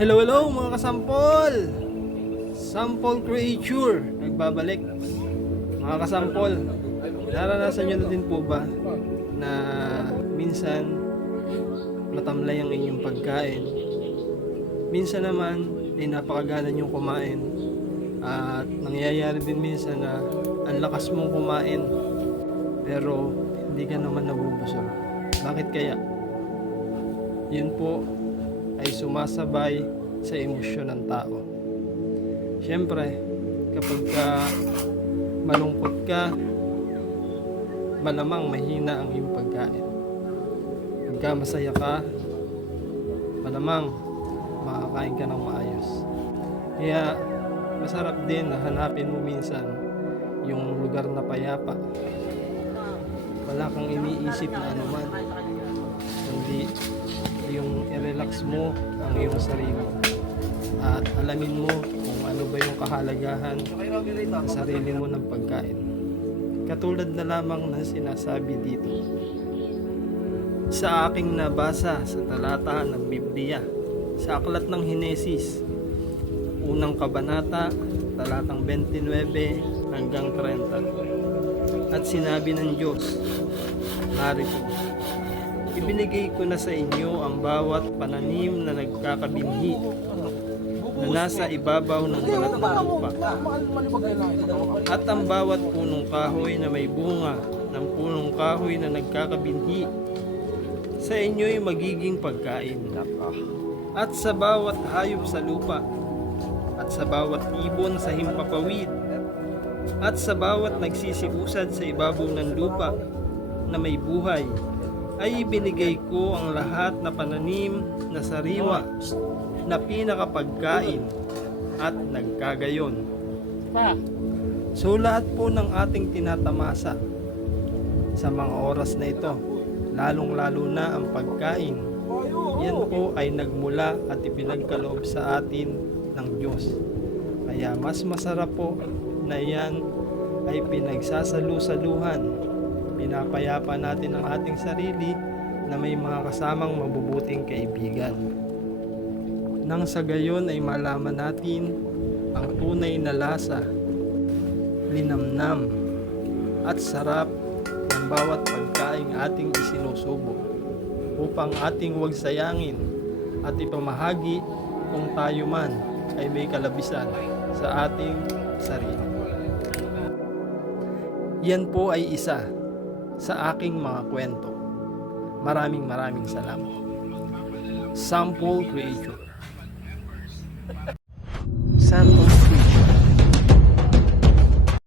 Hello, hello mga kasampol! Sample Creature, nagbabalik. Mga kasampol, naranasan nyo na din po ba na minsan matamlay ang inyong pagkain? Minsan naman, ay napakagana nyong kumain. At nangyayari din minsan na ang lakas mong kumain pero hindi ka naman nabubusog. Bakit kaya? Yun po ay sumasabay sa emosyon ng tao. Siyempre, kapag ka malungkot ka, malamang mahina ang iyong pagkain. Pagka masaya ka, malamang makakain ka ng maayos. Kaya masarap din na hanapin mo minsan yung lugar na payapa. Wala kang iniisip na anuman, kundi i-relax mo ang iyong sarili at alamin mo kung ano ba yung kahalagahan sa sarili mo ng pagkain. Katulad na lamang ng sinasabi dito. Sa aking nabasa sa talata ng Biblia, sa aklat ng Hinesis, unang kabanata, talatang 29 hanggang 30. At sinabi ng Diyos, narito, Ibinigay ko na sa inyo ang bawat pananim na nagkakabinhi na nasa ibabaw ng balat ng lupa. At ang bawat punong kahoy na may bunga ng punong kahoy na nagkakabinhi sa inyo'y magiging pagkain. At sa bawat hayop sa lupa at sa bawat ibon sa himpapawid at sa bawat nagsisiusad sa ibabaw ng lupa na may buhay ay ibinigay ko ang lahat na pananim na sariwa na pinakapagkain at nagkagayon. So lahat po ng ating tinatamasa sa mga oras na ito, lalong-lalo na ang pagkain, yan po ay nagmula at ipinagkaloob sa atin ng Diyos. Kaya mas masarap po na yan ay pinagsasalu-saluhan pinapayapa natin ang ating sarili na may mga kasamang mabubuting kaibigan. Nang sa gayon ay malaman natin ang tunay na lasa, linamnam, at sarap ng bawat pagkaing ating isinusubo upang ating huwag sayangin at ipamahagi kung tayo man ay may kalabisan sa ating sarili. Yan po ay isa sa aking mga kwento. Maraming maraming salamat. Sample Creature. Sample